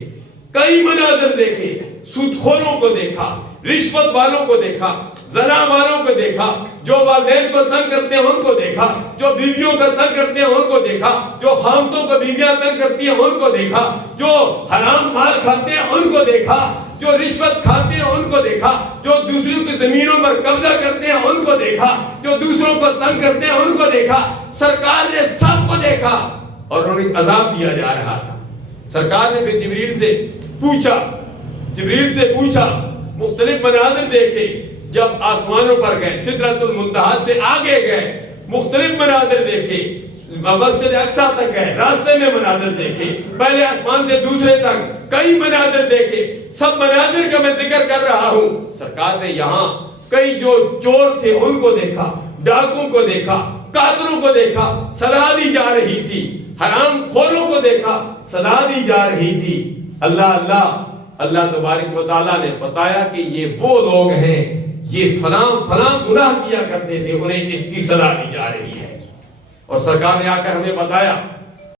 کئی مناظر دیکھے، سودخوروں کو دیکھا، رشوت والوں کو دیکھا، زنا والوں کو دیکھا، جو والدین کو تنگ کرتے ہیں ان کو دیکھا، جو بیویوں کو تنگ کرتے ہیں ان کو دیکھا، جو خامتوں کو بیویاں تنگ کرتی ہیں ان کو دیکھا، جو حرام مال کھاتے ہیں ان کو دیکھا، جو رشوت کھاتے ہیں ان کو دیکھا، جو دوسروں کی زمینوں پر قبضہ کرتے ہیں ان کو دیکھا، جو دوسروں کو تنگ کرتے ہیں ان کو دیکھا۔ سرکار نے سب کو دیکھا اور انہیں عذاب دیا جا رہا تھا۔ سرکار نے پھر جبریل سے پوچھا، مختلف مناظر دیکھے، جب آسمانوں پر گئے، سدرۃ المنتہا سے آگے گئے، مختلف مناظر دیکھے، مسجد اقصیٰ تک گئے، راستے میں مناظر دیکھے، پہلے آسمان سے دوسرے تک کئی مناظر دیکھے، سب مناظر کا میں ذکر کر رہا ہوں۔ سرکار نے یہاں کئی جو چور تھے ان کو دیکھا، ڈاکوں کو دیکھا، قاتلوں کو دیکھا، سزا دی جا رہی تھی، حرام خوروں کو دیکھا، سزا دی جا رہی تھی۔ اللہ تبارک و تعالیٰ نے بتایا کہ یہ وہ لوگ ہیں، یہ فلاں گناہ کیا کرتے تھے، انہیں اس کی سزا دی جا رہی ہے۔ اور سرکار نے آ کر ہمیں بتایا